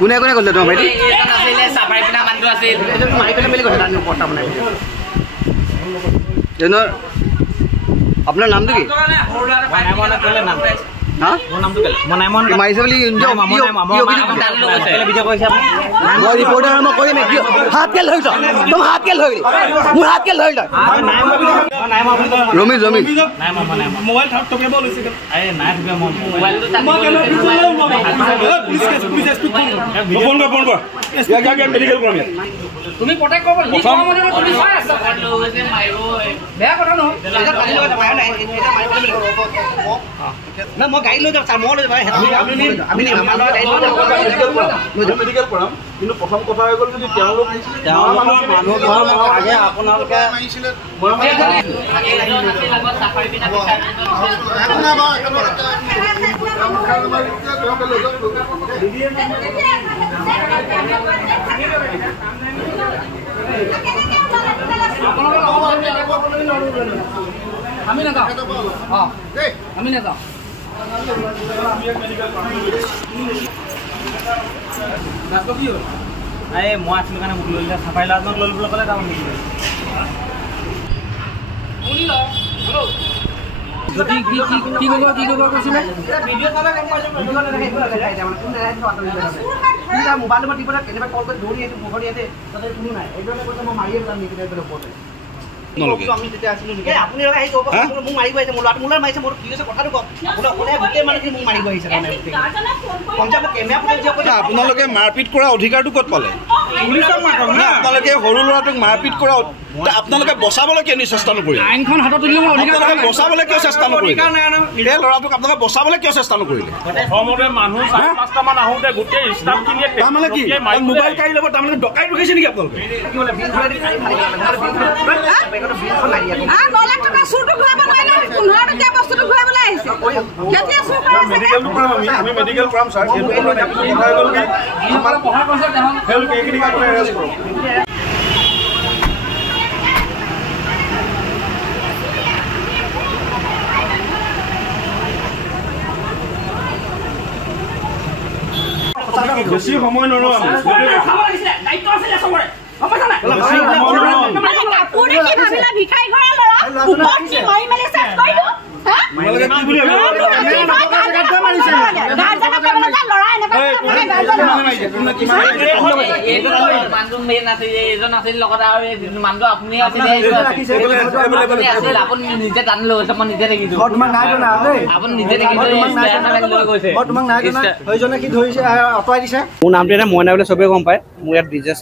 কোনে কোনে কৰিলে তোমাৰ ভাইটি আপোনাৰ নামটো কি মাৰিছে বুলি মই ৰিপৰ্টাৰ মই কৰিম হাত কেল ধৰিছ তুমি হাত কেল ধৰিলি মোৰ হাত কেল ধৰিল ৰমেশ ৰমেশ মোবাইল থাক টকে বল হৈছে আই নাই থকে মোবাইলটো ফোন কর ইয়া মেডিকেল করাম তুমি প্রটেক্ট করব নি কম মানে তুমি চাই আছ যে মাইরো বেয়া কথা ন এটা পালি লগা পায় না এটা মাইরো না মই গাড়ি লৈ যাব মই লৈ যাব আমি নি আমাৰ গাড়ি লৈ যাব মেডিকেল কৰাম কিন্তু প্ৰথম কথা হৈ গল যদি তেওঁলোক মানুহ ঘৰ আগে আপোনালোকে মাইছিলে লগত সাফাৰি বিনা না বা আমি না যাও আমি না যাও ডাক্তৰ কি হ'ল এই মই আসলে কাৰণে মোক লৈ সাফাই লাজক লৈ বুলি ক'লে যাম নেকি শুনি ল হেল্ল যদি কি কৰিব কৈছিলে ভিডিঅ' চালে গম পাইছো ভিডিঅ' চালে দেখাই যায় মানে কোন দেখাই আতৰি আছে কিটা মোবাইল নম্বৰ টিপৰা কেনেবা কল কৰি ধৰি আছে মুখৰি আছে তাতে কোনো নাই এইজনে কৈছে মই মাৰিয়ে যাম নেকি তাৰ ওপৰতে আমি তেতিয়া আছিলো নেকি আপুনি লগা এই মোক মাৰিব আহিছে মোৰ লাট মুলাৰ মাৰিছে মোৰ কি আছে কথাটো কওক আপোনাৰ কোনে গোটেই মানে কি মোক মাৰিব আহিছে মানে পঞ্চায়ত কেমেৰা ফুটেজ দিয়ক আপোনালোকে মাৰপিট কৰা অধিকাৰটো ক'ত পালে পুলিচক মাৰক না আপোনালোকে সৰু ল'ৰাটোক মাৰপিট কৰা আপোনালোকে বচাবলৈ কিয় চেষ্টা নকৰিলে আইনখন হাতত তুলি আপোনালোকে বচাবলৈ কিয় চেষ্টা নকৰিলে এই ল'ৰাটোক আপোনালোকে বচাবলৈ কিয় চেষ্টা নকৰিলে প্ৰথমতে মানুহ 4-5টা মান আহোঁতে গোটেই ষ্টাফ কিনিয়ে তাৰমানে কি মোবাইল কাঢ়ি ল'ব তাৰমানে ডকাই ৰখিছে নেকি আপোনালোকে কি বোলে বিল ধৰি লাখ টকা চুৰটো ঘূৰাব নোৱাৰিলে 15 টকা বস্তুটো ঘূৰাবলৈ আহিছে কেতিয়া চুৰ কৰে মেডিকেলটো কৰাম আমি মেডিকেল কৰাম ছাৰ সেইটো কথা হৈ গ'ল কি আমাৰ পঢ়া কৈছে তেহন হেল কেকিনি কাকলে এৰেষ্ট কৰক বেছি সময় নৰো আমি খাব লাগিছে দায়িত্ব আছে সবৰে সময় নাই আপুনি কি ভাবিলা ভিখাই ঘৰৰ ল'ৰা কি মাৰি মেলি চেট কৰিলো হা মাইলে কি বুলি মোৰ নামটো এটা মইনা বোলে চবেই গম পায় মোৰ ইয়াত বিজনেছ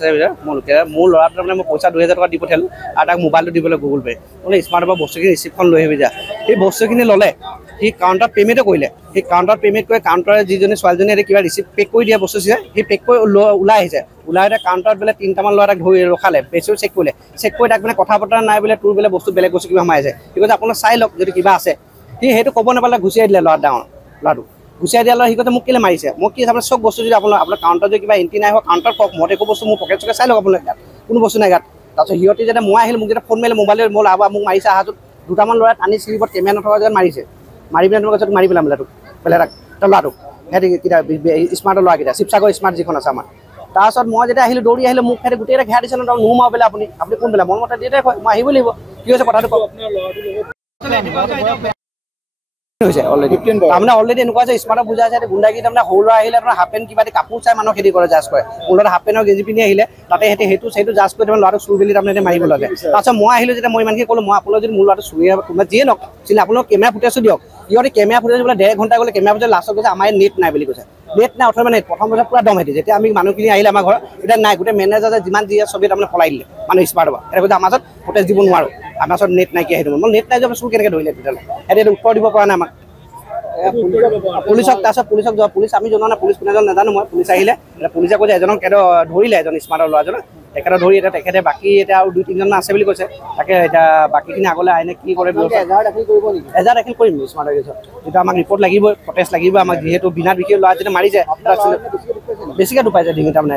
মোৰ ল'ৰাটো তাৰমানে মই পইচা 2000 টকা দি পঠিয়ালোঁ আৰু তাক মোবাইলটো দিবলৈ গুগল পে' বোলে স্মাৰ্টৰ পৰা বস্তুখিনি ৰিচিপ্টখন লৈ আহিবি যা সেই বস্তুখিনি ল'লে সি কাউণ্টাৰত পে'মেণ্টো কৰিলে সেই কাউণ্টাৰত পে'মেণ্ট কৰি কাউণ্টাৰে যিজনী ছোৱালীজনীয়ে কিবা ৰিচিপ্ট পেক কৰি দিয়া বস্তু চিছে সেই পেক কৰি ওলাই আহিছে ওলাই আহিলে কাউণ্টাৰত বোলে 3টামান ল'ৰা তাক ধৰি ৰখালে পেচো চেক কৰিলে চেক কৰি তাক মানে কথা বতৰা নাই বোলে তোৰ বোলে বস্তু বেলেগ বস্তু কিবা সোমাই আছে সি কৈছে আপোনাক চাই লওক যদি কিবা আছে সি সেইটো ক'ব নাপালে গুচিয়াই দিলে ল'ৰাটো গুচিয়াই দিয়া ল'ৰা সি কৈছে মোক কেলৈ মাৰিছে মোক কি আপোনাৰ চব বস্তু যদি আপোনাৰ কাউণ্টাৰত যদি কিবা এণ্ট্ৰি নাই হোৱা কাউণ্টাৰ কওক মই একো বস্তু মোৰ পকেট চকে চাই লওক আপোনাৰ গাত কোনো বস্তু নাই গাত তাৰপিছত সিহঁতে যেতিয়া মই আহিলোঁ মোক যেতিয়া ফোন মাৰিলে মোবাইলে মই আবা মোক মাৰিছে আহাটোত 2টামান ল'ৰাই টানি চিৰিপত কেমেৰা নথকা যেন মাৰিছে মাৰি পেলাই তোমাক মাৰি পেলাম ল'ৰাটোক সিহঁতে কিটা স্মাৰ্টৰ ল'ৰাকেইটা শিৱসাগৰ স্মাৰ্ট যিখন আছে আমাৰ তাৰপিছত মই যেতিয়া আহিলোঁ দৌৰি আহিলোঁ মোক সিহঁতে গোটেইটা ঘেৰা দিছে নহয় নোমাও বোলে আপুনি কোন বোলে মোৰ মতে দেউতাই কয় মই আহিব লাগিব কি হৈছে কথাটো কওক হৈছে অলৰেডি তাৰমানে অলৰেডি এনেকুৱা আছে স্মাৰ্টক বুজা আছে গুণ্ডাগী তাৰমানে সৰু ল'ৰা আহিলে আপোনাৰ হাফ পেণ্ট কিবা কাপোৰ চাই মানুহ খেতি কৰে জাজ কৰে মোৰ ল'ৰা হাফ পেণ্টৰ গেঞ্জি পিন্ধি আহিলে তাতে সেইটো জাজ কৰি তাৰমানে ল'ৰাটোক চুৰ বুলি তাৰমানে মাৰিব লাগে তাৰপিছত মই আহিলোঁ যেতিয়া মই ইমানখিনি ক'লোঁ মই আপোনালোক যদি মোৰ ল'ৰাটো চুৰি কোনোবা যিয়ে নক চিনি আপোনালোক কেমেৰা ফুটেজটো দিয়ক সিহঁতে কেমেৰা ফুটেজ বোলে 1.5 ঘণ্টা গ'লে কেমেৰা ফুটেজ লাষ্টত কৈছে আমাৰ নেট নাই বুলি কৈছে নেট নাই অথবা নেট প্ৰথম বছৰ পুৰা দম হেতি যেতিয়া আমি মানুহখিনি আহিলে আমাৰ ঘৰত এতিয়া নাই গোটেই মেনেজাৰ যিমান যি ছবি তাৰমানে পলাই দিলে মানুহ স্মাৰ্ট হ'ব এটা কৈছে আমাৰ ওচৰত ফুটেজ দিব নোৱাৰোঁ আমাৰ ওচৰত নেট নাইকিয়া সেইটো মই নেট নাই যে চুৰ কেনেকৈ ধৰিলে তেতিয়াহ'লে এতিয়া উত্তৰ দিব পৰা নাই আমাক পুলিচক তাৰপিছত পুলিচ আমি জনোৱা নাই পুলিচ কোনে নাজানো মই পুলিচ আহিলে পুলিচে কৈছে এজনক ধৰিলে এজন স্মাৰ্টৰ ল'ৰাজনক তেখেতক ধৰি এতিয়া তেখেতে বাকী এতিয়া আৰু 2-3জন আছে বুলি কৈছে তাকে এতিয়া বাকীখিনি আগলৈ আইনে কি কৰে এজাহাৰ দাখিল কৰিব নেকি এজাহাৰ দাখিল কৰিম স্মাৰ্টৰ কেছত এতিয়া আমাক ৰিপৰ্ট লাগিবই ফটেজ লাগিব আমাক যিহেতু বিনা বিশেষ ল'ৰা যেতিয়া মাৰিছে বেছিকৈ দুপাইছে ডিঙি তাৰমানে